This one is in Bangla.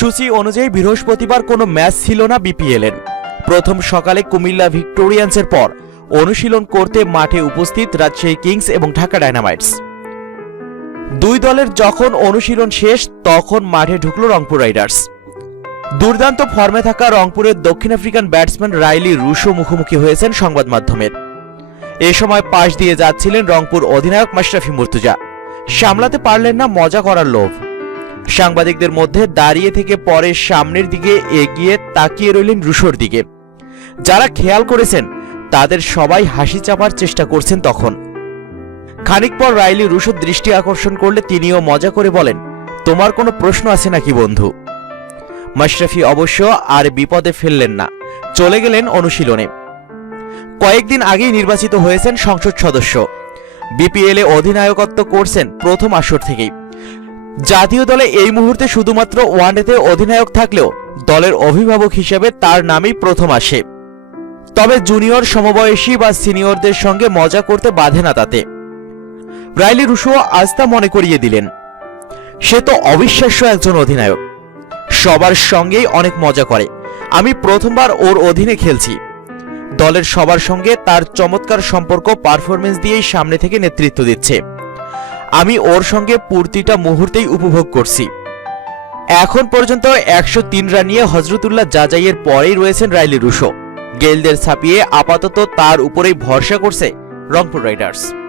সূচি অনুযায়ী বৃহস্পতিবার কোনো ম্যাচ ছিল না বিপিএল এর প্রথম সকালে কুমিল্লা ভিক্টোরিয়ান্সের পর অনুশীলন করতে মাঠে উপস্থিত রাজশাহী কিংস এবং ঢাকা ডায়নামাইটস। দুই দলের যখন অনুশীলন শেষ, তখন মাঠে ঢুকল রংপুর রাইডার্স। দুর্দান্ত ফর্মে থাকা রংপুরের দক্ষিণ আফ্রিকান ব্যাটসম্যান রাইলি রুশো মুখোমুখি হয়েছেন সংবাদ মাধ্যমের। এ সময় পাশ দিয়ে যাচ্ছিলেন রংপুর অধিনায়ক মাশরাফি মুর্তুজা। সামলাতে পারলেন না মজা করার লোভ। সাংবাদিকদের মধ্যে দাঁড়িয়ে থেকে পরে সামনের দিকে এগিয়ে তাকিয়ে রইলেন রুশোর দিকে। যারা খেয়াল করেছেন, তাদের সবাই হাসি চাপার চেষ্টা করছেন তখন। খানিক পর রাইলি রুশোর দৃষ্টি আকর্ষণ করলে তিনিও মজা করে বলেন, তোমার কোনো প্রশ্ন আছে নাকি, বন্ধু? মাশরাফি অবশ্য আর বিপদে ফেললেন না, চলে গেলেন অনুশীলনে। কয়েকদিন আগেই নির্বাচিত হয়েছেন সংসদ সদস্য। বিপিএলে অধিনায়কত্ব করছেন প্রথম আসর থেকেই। জাতীয় দলে এই মুহূর্তে শুধুমাত্র ওয়ানডেতে অধিনায়ক থাকলেও দলের অভিভাবক হিসেবে তার নামই প্রথম আসে। তবে জুনিয়র সমবয়সী বা সিনিয়রদের সঙ্গে মজা করতে বাধে না তাতে। রাইলি রুশো তা মনে করিয়ে দিলেন। সে তো অবিশ্বাস্য একজন অধিনায়ক। সবার সঙ্গেই অনেক মজা করে। আমি প্রথমবার ওর অধীনে খেলছি। দলের সবার সঙ্গে তার চমৎকার সম্পর্ক পারফরমেন্স দিয়েই সামনে থেকে নেতৃত্ব দিচ্ছে। আমি ওর সঙ্গে পূর্তিটা মুহূর্তেই উপভোগ করছি। এখন পর্যন্ত একশো তিন রান নিয়ে হজরতুল্লাহ জাজাইয়ের পরেই রয়েছেন রাইলি রুশো। গেলদের ছাপিয়ে আপাতত তার উপরেই ভরসা করছে রংপুর রাইডার্স।